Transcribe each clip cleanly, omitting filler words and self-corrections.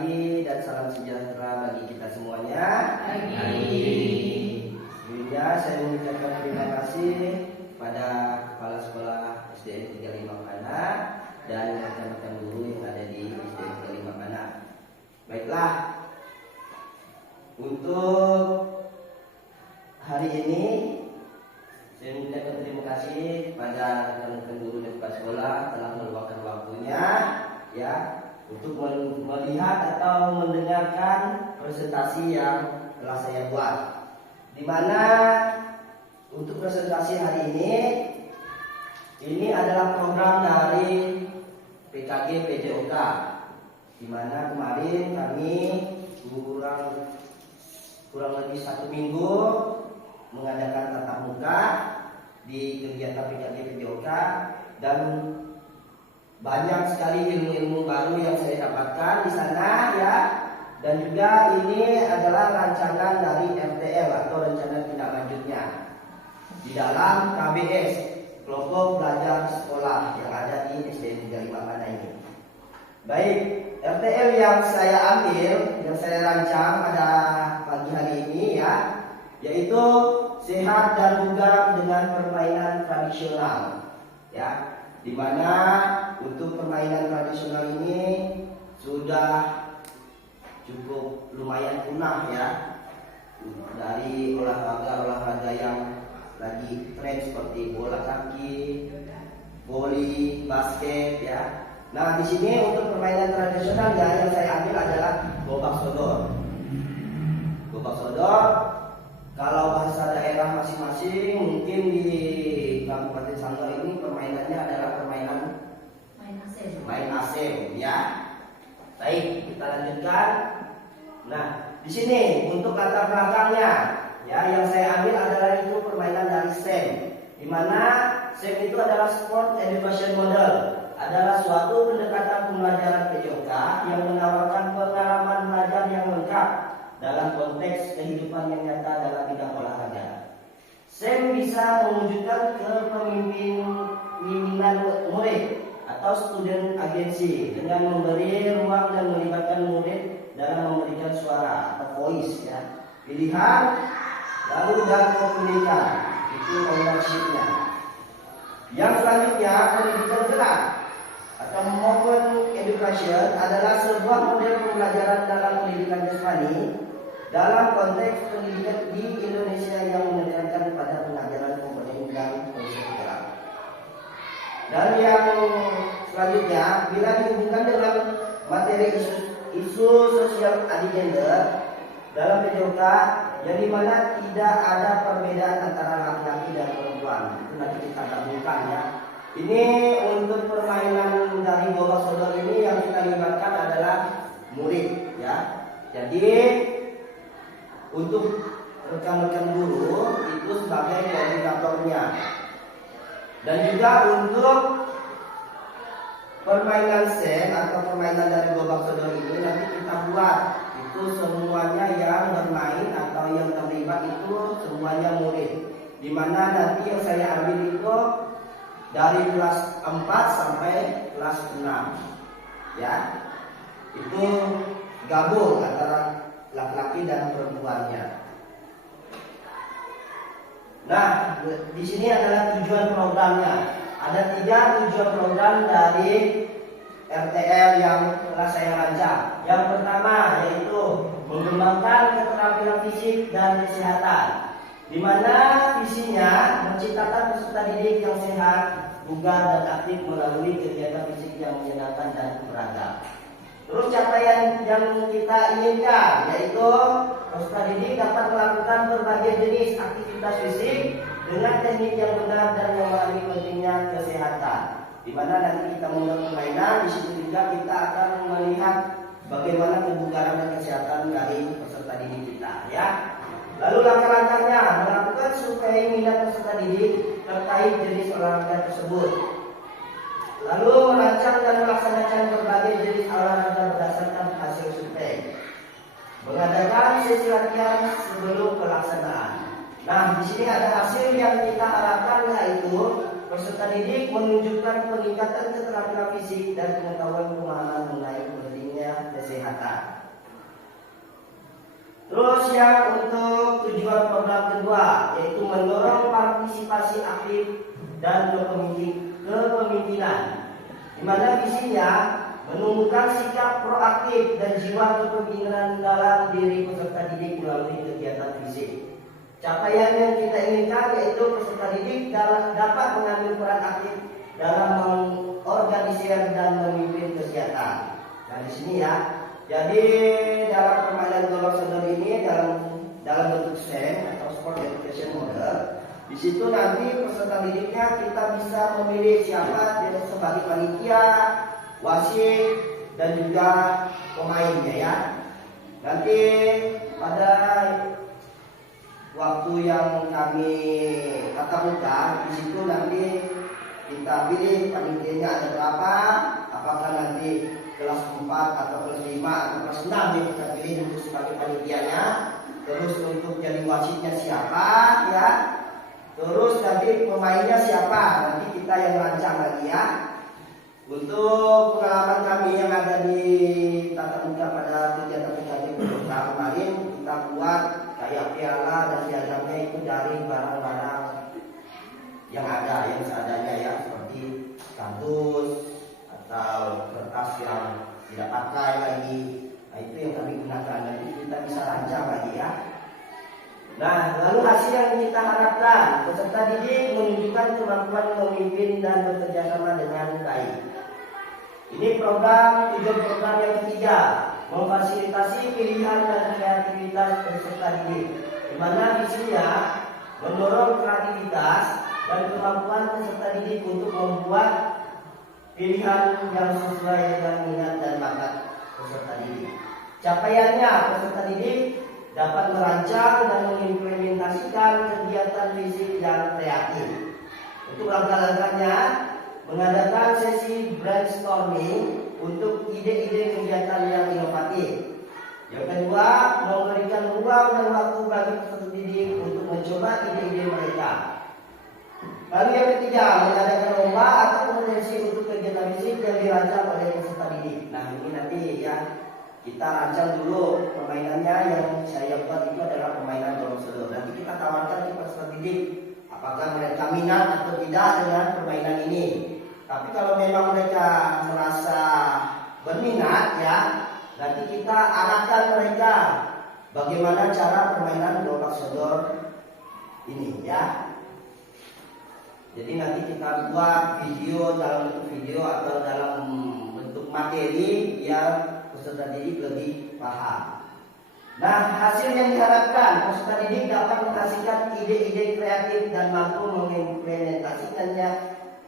pagi dan salam sejahtera bagi kita semuanya. Sebelumnya saya mengucapkan terima kasih pada Kepala Sekolah SDN 35 Pana dan rekan-rekan guru yang ada di SDN 35 Pana. Baiklah, untuk hari ini saya mengucapkan terima kasih pada rekan-rekan guru dan kepala sekolah telah meluangkan waktunya ya untuk melihat atau mendengarkan presentasi yang telah saya buat. Di mana untuk presentasi hari ini adalah program dari PKG PJOK, di mana kemarin kami kurang lebih 1 minggu mengadakan tatap muka di kegiatan PKG PJOK, dan banyak sekali ilmu-ilmu baru yang saya dapatkan di sana ya. Dan juga ini adalah rancangan dari RTL atau rencana tindak lanjutnya di dalam KBS, kelompok belajar sekolah yang ada di SDN 35 Pana ini. Baik, RTL yang saya ambil, yang saya rancang pada pagi hari ini ya, yaitu sehat dan bugar dengan permainan tradisional ya, di mana untuk permainan tradisional ini sudah cukup lumayan punah ya, dari olahraga yang lagi tren seperti bola kaki, voli, basket ya. Nah, di sini untuk permainan tradisional yang saya ambil adalah gobak sodor. Gobak sodor, kalau bahasa daerah masing-masing mungkin di Kabupaten Sanggau ini permainannya adalah main asem ya. Baik, kita lanjutkan. Nah, di sini untuk latar belakangnya ya, yang saya ambil adalah itu permainan dari SEM, di mana SEM itu adalah Sport Education Model, adalah suatu pendekatan pembelajaran PJOK yang menawarkan pengalaman belajar yang lengkap dalam konteks kehidupan yang nyata dalam bidang olahraga. SEM bisa mewujudkan kepemimpinan murid atau student agency dengan memberi ruang dan melibatkan murid dalam memberikan suara atau voice ya, pilihan, lalu dan kepemilikan, itu ownership-nya. Yang selanjutnya, pendidikan gerak atau movement education adalah sebuah model pembelajaran dalam pendidikan jasmani dalam konteks pendidikan di Indonesia yang menekankan pada pengajaran komponen dan konsep gerak. Dan yang selanjutnya, bila dihubungkan dengan materi isu sosial anti-gender dalam PJOK, yang dimana tidak ada perbedaan antara laki-laki dan perempuan, itu nanti kita gabungkan ya. Ini untuk permainan dari gobak sodor ini yang kita libatkan adalah murid ya. Jadi untuk rekan-rekan guru itu sebagai koordinatornya. Dan juga untuk permainan SEM atau permainan dari gobak sodor ini nanti kita buat itu semuanya yang bermain atau yang terlibat itu semuanya murid. Dimana nanti yang saya ambil itu dari kelas 4 sampai kelas 6 ya. Itu gabung antara laki-laki dan perempuannya. Nah, di sini adalah tujuan programnya. Ada 3 tujuan program dari RTL yang telah saya rancang. Yang pertama yaitu mengembangkan keterampilan fisik dan kesehatan, di mana visinya menciptakan peserta didik yang sehat, bugar dan aktif melalui kegiatan fisik yang menyenangkan dan beragam. Terus capaian yang kita inginkan yaitu peserta didik dapat melakukan berbagai jenis aktivitas fisik dengan teknik yang benar dan memahami pentingnya kesehatan. Di mana nanti kita membuat permainan, di situ juga kita akan melihat bagaimana kebugaran dan kesehatan dari peserta didik kita ya. Lalu langkah-langkahnya, melakukan survei minat peserta didik terkait jenis olahraga tersebut. Lalu merancang dan melaksanakan berbagai jenis olahraga berdasarkan hasil survei. Mengadakan sesi latihan sebelum pelaksanaan. Nah, di sini ada hasil yang kita harapkan, yaitu peserta didik menunjukkan peningkatan keterampilan fisik dan pengetahuan pemahaman mengenai pentingnya kesehatan. Terus yang untuk tujuan program kedua yaitu mendorong partisipasi aktif dan kepemimpinan, di mana visinya menumbuhkan sikap proaktif dan jiwa kepemimpinan dalam diri peserta didik melalui kegiatan fisik. Capaian yang kita inginkan yaitu peserta didik dapat mengambil peran aktif dalam mengorganisir dan memimpin kegiatan. Nah di sini ya, jadi dalam permainan golok sodor ini dalam bentuk SEM atau Sport Education Model, di situ nanti peserta didiknya kita bisa memilih siapa yang sebagai panitia, wasit, dan juga pemainnya ya. Nanti pada waktu yang kami tatap muka, di situ nanti kita pilih panitianya ada berapa, apakah nanti kelas 4 atau kelas 5 atau kelas 6 yang kita pilih untuk sebagai panitianya. Terus untuk jadi wasitnya siapa ya, terus nanti pemainnya siapa, nanti kita yang rancang lagi ya. Untuk pengalaman kami yang ada di tatap muka pada kegiatan kemarin, kita buat kayak piala dan piagamnya itu dari barang-barang yang ada, yang seadanya ya, seperti kardus atau kertas yang tidak pakai lagi. Nah itu yang kami gunakan, nanti kita bisa rancang lagi ya. Nah lalu hasil yang kita harapkan, peserta didik menunjukkan kemampuan memimpin dan bekerja sama dengan baik. Ini tujuan program yang ketiga, memfasilitasi pilihan dan kreativitas peserta didik, di mana visinya mendorong kreativitas dan kemampuan peserta didik untuk membuat pilihan yang sesuai dengan minat dan bakat peserta didik. Capaiannya, peserta didik dapat merancang dan mengimplementasikan kegiatan fisik yang kreatif. Untuk langkah-langkahnya, mengadakan sesi brainstorming untuk ide-ide kegiatan yang inovatif. Yang kedua, memberikan ruang dan waktu bagi peserta didik untuk mencoba ide-ide mereka. Lalu yang ketiga, mengadakan lomba atau kompetensi untuk kegiatan fisik yang dirancang oleh peserta didik. Nah ini nanti ya, kita rancang dulu permainannya. Yang saya buat itu adalah permainan golok sodor. Nanti kita tawarkan ke peserta didik apakah mereka minat atau tidak dengan permainan ini. Tapi kalau memang mereka merasa berminat ya, nanti kita arahkan mereka bagaimana cara permainan golok sodor ini ya. Jadi nanti kita buat video dalam bentuk video atau dalam bentuk materi yang peserta didik lebih paham. Nah hasil yang diharapkan, peserta didik dapat menghasilkan ide-ide kreatif dan mampu mengimplementasikannya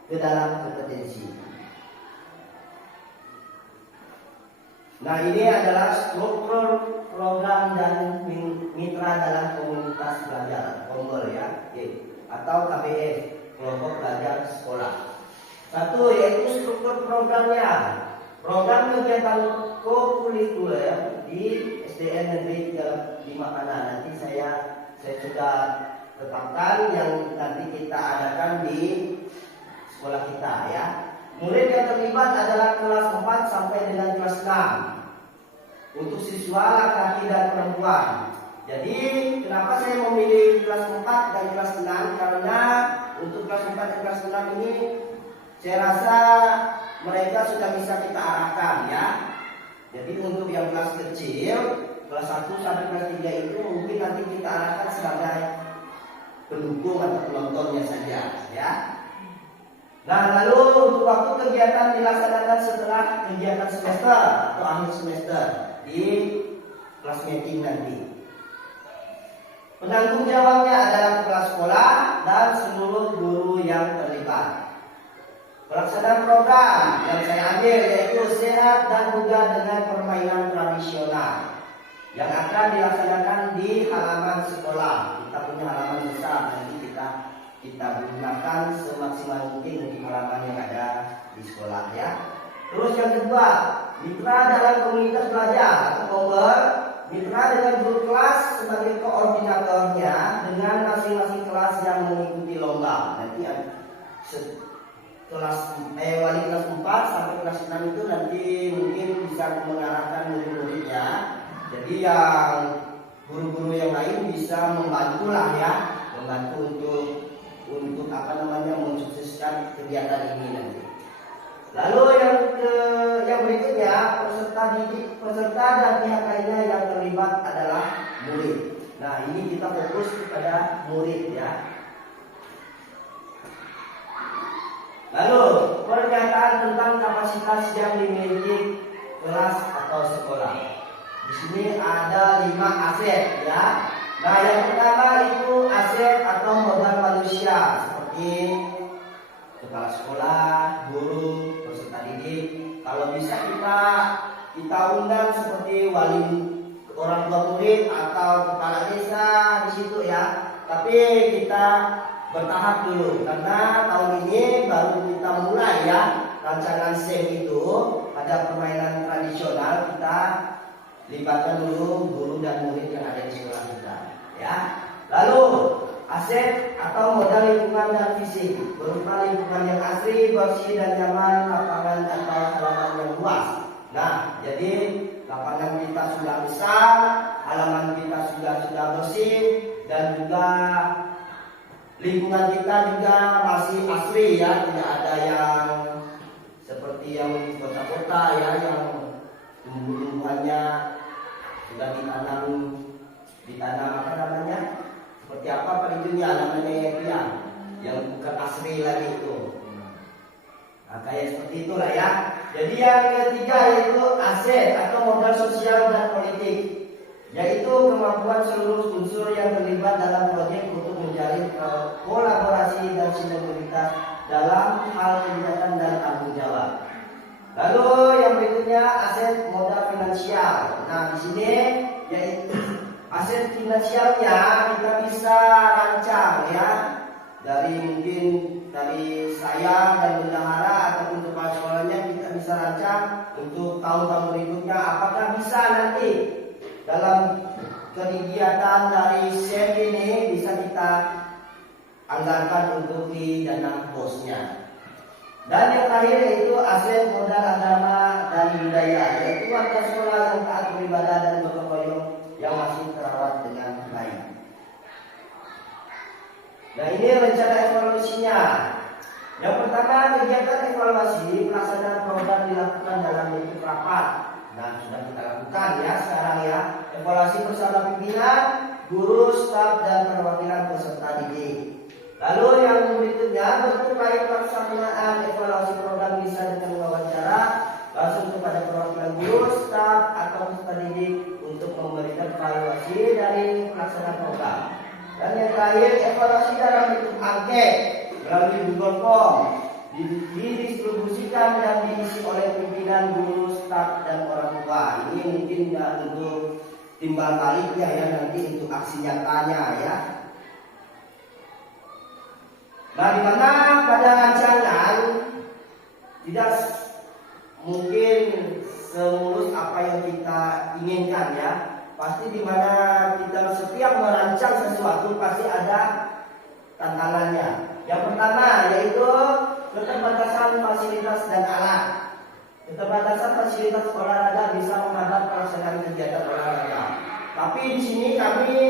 ke dalam kompetensi. Nah ini adalah struktur program dan mitra dalam komunitas belajar (KOMBEL) ya, atau KBS, kelompok belajar sekolah. Satu yaitu struktur programnya. Program kegiatan kokurikuler di SDN Negeri 5 mana. Nanti saya sudah tetapkan yang nanti kita adakan di sekolah kita ya. Murid yang terlibat adalah kelas 4 sampai dengan kelas 6 untuk siswa laki-laki dan perempuan. Jadi kenapa saya memilih kelas 4 dan kelas 6? Karena untuk kelas 4 dan kelas 6 ini saya rasa mereka sudah bisa kita arahkan ya. Jadi untuk yang kelas kecil, kelas 1 sampai kelas 3 itu mungkin nanti kita arahkan sebagai pendukung atau penontonnya saja ya. Nah lalu untuk waktu kegiatan dilaksanakan setelah kegiatan semester atau akhir semester di kelas meeting nanti. Penanggung jawabnya adalah kepala sekolah dan seluruh guru yang terlibat. Pelaksanaan program yang saya ambil yaitu sehat dan bugar dengan permainan tradisional yang akan dilaksanakan di halaman sekolah. Kita punya halaman besar, nanti kita gunakan semaksimal mungkin di halaman yang ada di sekolah ya. Terus yang kedua, mitra dalam komunitas belajar atau KOMBEL, mitra dengan guru kelas sebagai koordinatornya dengan masing-masing kelas yang mengikuti lomba. Nanti wali kelas 4 sampai kelas 6 itu nanti mungkin bisa mengarahkan murid-muridnya. Jadi yang guru-guru yang lain bisa membantu lah ya, membantu untuk mensukseskan kegiatan ini nanti. Lalu yang berikutnya, peserta dan pihak lainnya yang terlibat adalah murid. Nah, ini kita fokus kepada murid ya. Lalu pernyataan tentang kapasitas yang dimiliki kelas atau sekolah. Di sini ada 5 aset ya. Nah, yang pertama itu aset atau modal manusia seperti kepala sekolah, guru, peserta didik. Kalau bisa kita undang seperti wali orang tua murid atau kepala desa di situ ya. Tapi kita bertahap dulu karena tahun ini baru kita mulai ya rancangan SEM itu. Ada permainan tradisional, kita libatkan dulu guru dan murid yang ada di sekolah kita ya. Lalu aset atau modal lingkungan dan fisik berupa lingkungan yang asri, bersih dan nyaman, lapangan atau halaman yang luas. Nah, jadi lapangan kita sudah besar, halaman kita sudah bersih, dan juga lingkungan kita juga masih asri ya, tidak ada yang seperti yang di kota-kota ya, yang tumbuh-tumbuhannya sudah ditanam apa namanya? Seperti apa perizinya namanya yang bukan asri lagi itu. Nah, kayak seperti itulah ya. Jadi yang ketiga yaitu aset atau modal sosial dan politik, yaitu kemampuan seluruh unsur yang terlibat dalam proyek untuk menjalin kolaborasi dan sinergitas dalam hal kebijakan dan tanggung jawab. Lalu yang berikutnya aset modal finansial. Nah, di sini yaitu aset finansialnya kita bisa rancang ya, dari saya dan bendahara ataupun kepala sekolahnya, kita bisa rancang untuk tahun-tahun berikutnya apakah bisa nanti dalam kegiatan dari SEM ini bisa kita anggarkan untuk di dana bosnya. Dan yang terakhir yaitu aset modal agama dan budaya, yaitu warga sekolah yang taat beribadah dan gotong royong yang masih terawat dengan baik. Nah, ini rencana evaluasinya. Yang pertama, kegiatan evaluasi pelaksanaan program dilakukan dalam bentuk rapat. Nah, sudah kita lakukan ya sekarang ya. Evaluasi bersama pimpinan, guru, staf, dan perwakilan peserta didik. Lalu yang berikutnya, bentuk lain pelaksanaan evaluasi program bisa dengan wawancara langsung kepada perwakilan guru, staf, atau peserta didik untuk memberikan evaluasi dari pelaksanaan program. Dan yang terakhir, evaluasi dalam bentuk angket melalui Google Form didistribusikan dan diisi oleh pimpinan, guru, staf, dan orang tua. Ini mungkin untuk timbal baliknya ya, nanti untuk aksi nyatanya ya. Nah, di mana pada rancangan tidak mungkin semulus apa yang kita inginkan ya. Pasti di mana kita setiap merancang sesuatu pasti ada tantangannya. Yang pertama yaitu keterbatasan fasilitas dan alat. Keterbatasan fasilitas olahraga bisa menghambat pelaksanaan kegiatan olahraga. Tapi di sini kami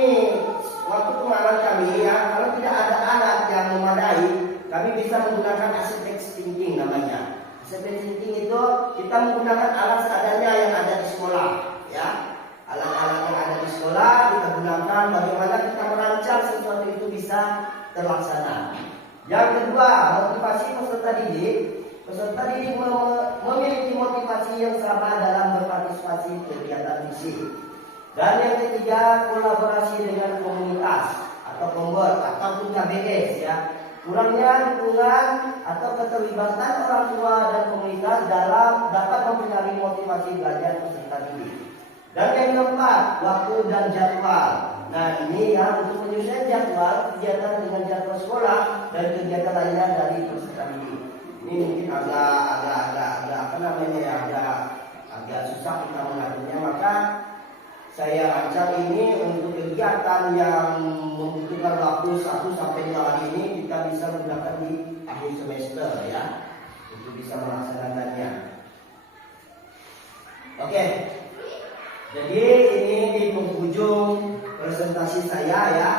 waktu kemarin kami ya, kalau tidak ada alat yang memadai, kami bisa menggunakan asset thinking namanya. Asset thinking itu kita menggunakan alat seadanya yang ada di sekolah ya. Alat-alat yang ada di sekolah kita gunakan, bagaimana kita merancang sesuatu itu bisa terlaksana. Yang kedua, motivasi peserta didik. Peserta didik memiliki motivasi yang sama dalam berpartisipasi kegiatan fisik. Dan yang ketiga, kolaborasi dengan komunitas atau kelompok ataupun KBS ya. Kurangnya dukungan atau keterlibatan orang tua dan komunitas dalam dapat mempengaruhi motivasi belajar peserta didik. Dan yang keempat, waktu dan jadwal. Nah, ini ya untuk menyusun jadwal kegiatan dengan jadwal sekolah dan kegiatan lainnya dari peserta didik. Ini mungkin agak apa namanya ya, agak susah kita mengaturnya. Maka saya rancang ini untuk kegiatan yang membutuhkan waktu 1 sampai 2 hari ini kita bisa menggunakan di akhir semester ya. untuk bisa melaksanakannya. Oke, jadi ini di penghujung presentasi saya ya.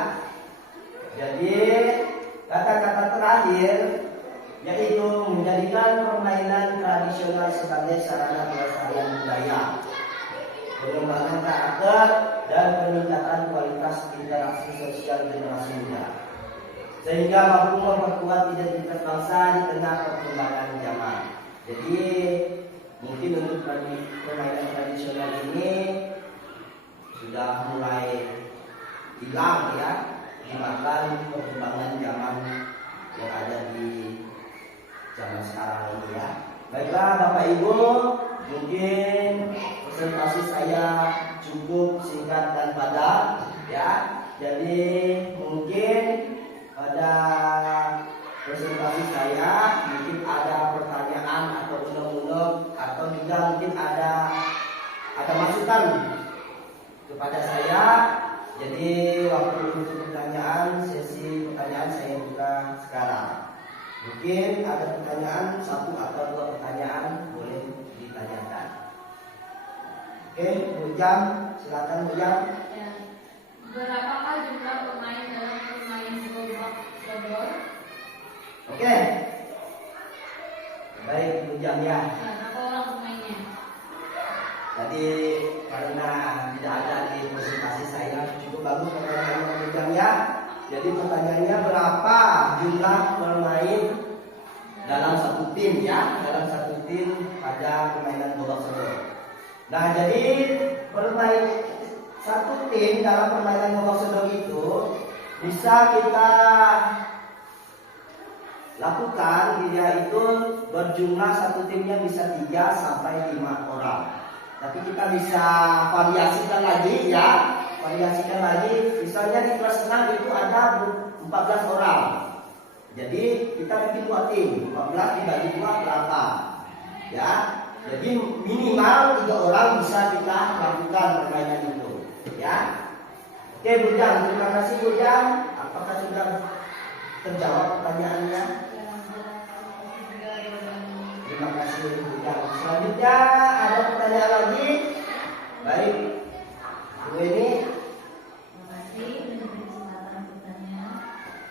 Jadi kata-kata terakhir yaitu menjadikan permainan tradisional sebagai sarana pelestarian budaya, pengembangan karakter dan peningkatan kualitas interaksi sosial generasi muda, sehingga mampu memperkuat identitas bangsa di tengah perkembangan zaman. Jadi mungkin untuk permainan tradisional ini sudah mulai hilang ya, dimakan perkembangan zaman yang ada di zaman sekarang ini ya. Baiklah Bapak Ibu, mungkin presentasi saya cukup singkat dan padat ya. Jadi mungkin pada presentasi saya mungkin ada pertanyaan atau unek-unek atau juga mungkin ada masukan kepada saya. Jadi waktu untuk pertanyaan, sesi pertanyaan saya buka sekarang. Mungkin ada pertanyaan, satu atau dua pertanyaan boleh ditanyakan. Oke, Bu Jam, silakan Bu Jam. Ya. Berapakah jumlah pemain dalam permainan gobak sodor? Oke. Baik Bu Jam ya. Berapa orang pemainnya? Tadi karena tidak ada di presentasi saya, cukup bagus pertanyaannya Bu Jam ya. Jadi pertanyaannya berapa jumlah pemain dalam satu tim ya, dalam satu tim pada permainan gobak sodor. Nah, jadi satu tim dalam permainan gobak sodor itu bisa kita lakukan, dia itu berjumlah satu timnya bisa 3 sampai 5 orang. Tapi kita bisa variasikan lagi ya, misalnya di kelas 6 itu ada 14 orang. Jadi kita bikin 2 tim, 14 dibagi 2 berapa? Ya. Jadi minimal 3 orang bisa kita lakukan permainan itu, ya. Oke, Bu Jam, terima kasih Bu Jam. Apakah sudah terjawab pertanyaannya? Terima kasih Bu Jam. Selanjutnya ada pertanyaan lagi. Baik, Bu ini. Terima kasih untuk kesempatan bertanya.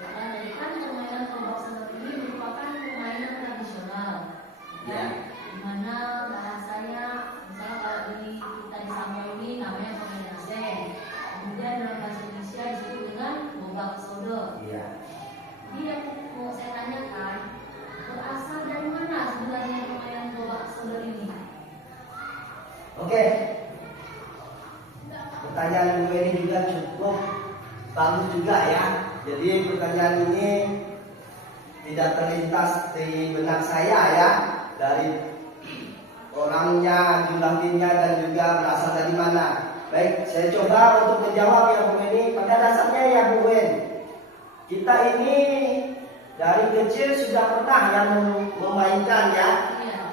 Jadi kan permainan gobak sodor ini merupakan permainan tradisional. Ya. Dimana bahasanya, misalnya kalau kita di Sambal ini namanya permainan sen. Kemudian dalam bahasa Indonesia disebut dengan gobak sodor. Iya. Jadi yang mau saya tanyakan, berasal dari mana sebenarnya permainan gobak sodor ini? Oke. Pertanyaan Bu ini juga cukup bagus juga ya. Jadi pertanyaan ini tidak terlintas di benak saya ya, dari orangnya, jumlah timnya dan juga berasal dari mana. Baik, saya coba untuk menjawab ya Bu ini. Pada dasarnya ya Bu Wen, kita ini dari kecil sudah pernah yang memainkan ya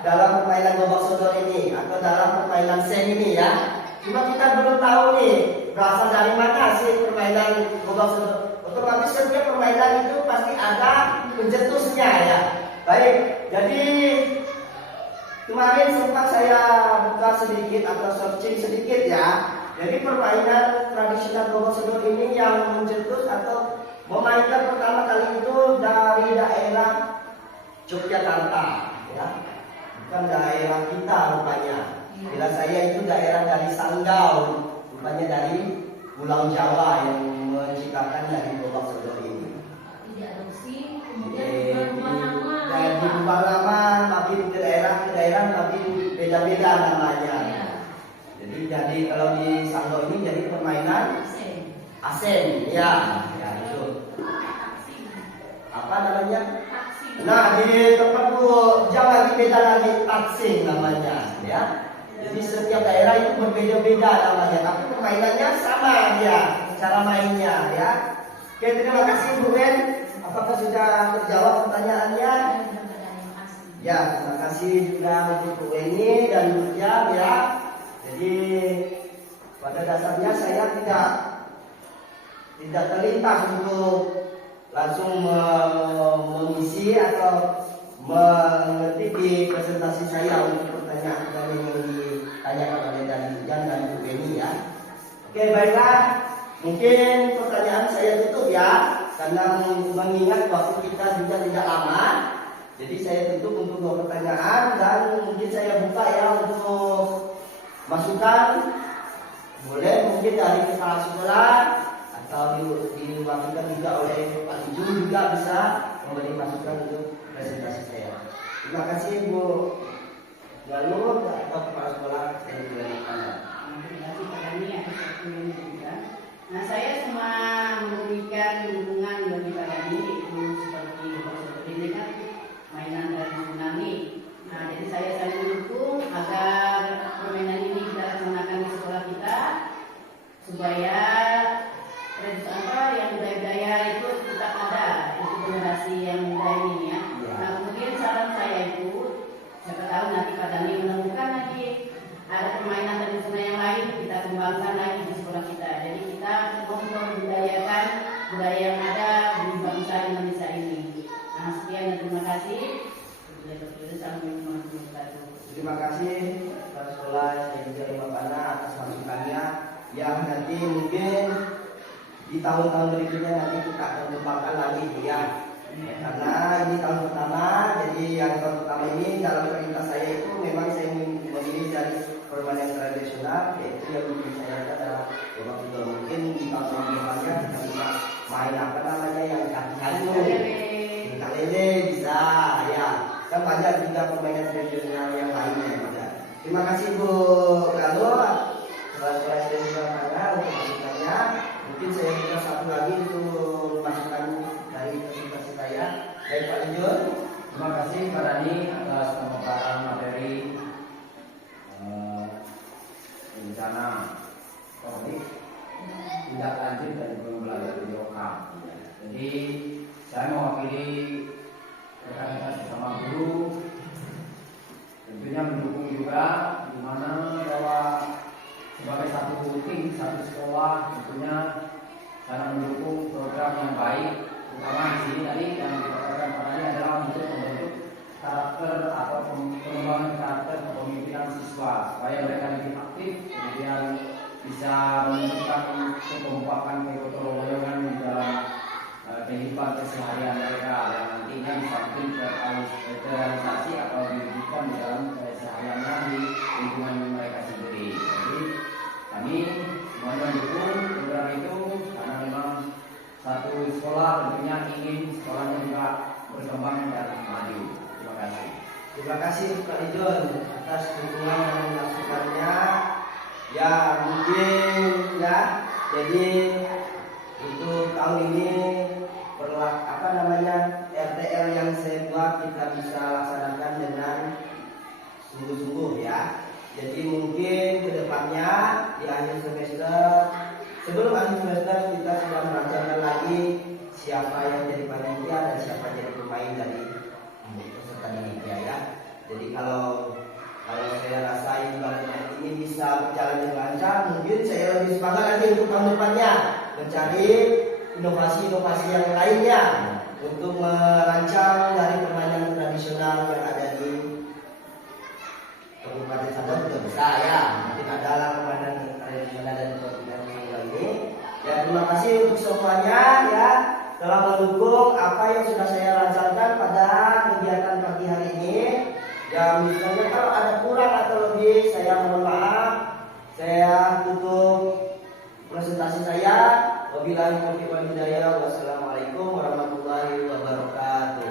dalam permainan gobak sodor ini atau dalam permainan sen ini ya. Cuma kita belum tahu nih berasal dari mana sih permainan gobak sodor. Otomatis setiap permainan itu pasti ada pencetusnya ya. Baik, jadi kemarin sempat saya buka sedikit atau searching sedikit ya. Jadi permainan tradisional gobak sodor ini yang mencetus atau memainkan pertama kali itu dari daerah Yogyakarta ya. Bukan daerah kita rupanya. Bila saya itu daerah dari Sanggau, rupanya dari Pulau Jawa yang menciptakan dari gobak sodor ini. Diadopsi, kemudian berubah nama, makin ke daerah makin beda-beda namanya. Jadi kalau di Sanggau ini jadi permainan Asen, ya itu. Apa namanya? Nah, di tempat Jawa lagi beda lagi, taksing namanya ya. Jadi setiap daerah itu berbeda-beda namanya, tapi permainannya sama dia, cara mainnya ya. Oke, terima kasih Bu Wen. Apakah sudah terjawab pertanyaannya? Ya, terima kasih juga untuk Bu Weni dan Bu Jam ya. Jadi pada dasarnya saya tidak terlintas untuk langsung mengisi atau mengerti di presentasi saya untuk pertanyaan yang ditanyakan oleh Jan dan Bu Beni ya. Oke, baiklah. Mungkin pertanyaan saya tutup ya, karena mengingat waktu kita juga tidak lama. Jadi saya tutup untuk 2 pertanyaan dan mungkin saya buka ya untuk masukan. Boleh mungkin dari kepala sekolah atau diwakilkan juga oleh Pak Ijul juga bisa memberi masukan untuk presentasi saya. Terima kasih Bu Galuh atau kepala sekolah dari Bulan Anda. Terima kasih Pak Dani atas waktu yang diberikan. Nah, saya cuma memberikan dukungan bagi Pak Dani itu seperti ini kan mainan dari tsunami. Nah, jadi saya saling mendukung agar permainan ini kita laksanakan di sekolah kita supaya yang budaya-budaya itu tetap ada untuk generasi yang muda ini ya. Nah, kemudian saran saya itu siapa tahu nanti Pak Dani menemukan lagi ada permainan tradisional yang lain, kita kembangkan lagi di sekolah kita. Jadi kita membudayakan budaya yang ada di bangsa Indonesia ini. Nah, sekian dan terima kasih. Terima kasih kepala sekolah dan juga Ibu Ana atas masukannya yang nanti mungkin di tahun-tahun berikutnya nanti kita akan kembangkan lagi ya. Karena ini tahun pertama, jadi yang tahun pertama ini dalam perintah saya itu memang saya memilih dari permainan tradisional, yaitu yang mungkin saya adalah coba juga mungkin di tahun depannya kita bisa main apa namanya yang kaki-kaki, lele bisa ya. Kan banyak juga permainan tradisional yang lainnya juga. Terima kasih Bu Galuh, kepala sekolah SD Surabaya untuk masukannya. Mungkin saya minta satu lagi untuk masukan dari presentasi saya. Baik Pak Ijul. Terima kasih Pak Dani atas pemaparan materi rencana tindak lanjut dari pembelajaran di lokal. Jadi saya mewakili rekan-rekan sesama guru, tentunya mendukung juga di mana bahwa sebagai satu tim, satu sekolah tentunya sangat mendukung program yang baik, terutama di sini tadi yang dikatakan Pak Dani adalah untuk membentuk karakter atau pengembangan karakter kepemimpinan siswa supaya mereka lebih aktif, kemudian bisa menunjukkan kekompakan kegotong-royongan di dalam kehidupan keseharian mereka yang nantinya bisa terrealisasi atau diwujudkan di dalam kesehariannya di lingkungan mereka sendiri. Jadi kami semuanya mendukung program itu karena memang satu sekolah tentunya ingin sekolahnya juga berkembang dan maju. Terima kasih. Terima kasih Pak Ijul atas dukungan dan masukannya. Ya mungkin ya, jadi untuk tahun ini RTL yang saya buat kita bisa laksanakan dengan sungguh-sungguh ya. Jadi mungkin kedepannya di akhir semester, sebelum akhir semester kita sudah merancangkan lagi siapa yang jadi panitia dan siapa jadi pemain dari peserta didik ya. Jadi kalau saya rasa ini bisa berjalan dengan lancar, mungkin saya lebih semangat lagi untuk tahun depannya mencari inovasi-inovasi yang lainnya untuk merancang dari permainan tradisional yang ada di Kabupaten Sanggau juga bisa ya. Mungkin adalah permainan tradisional dan Kabupaten Sanggau ini. Ya terima kasih untuk semuanya ya telah mendukung apa yang sudah saya rancangkan pada kegiatan pagi hari ini. Ya misalnya kalau ada kurang atau lebih saya mohon maaf. Saya tutup presentasi saya. Wabillahi taufiq wal hidayah. Wassalamualaikum warahmatullahi wabarakatuh.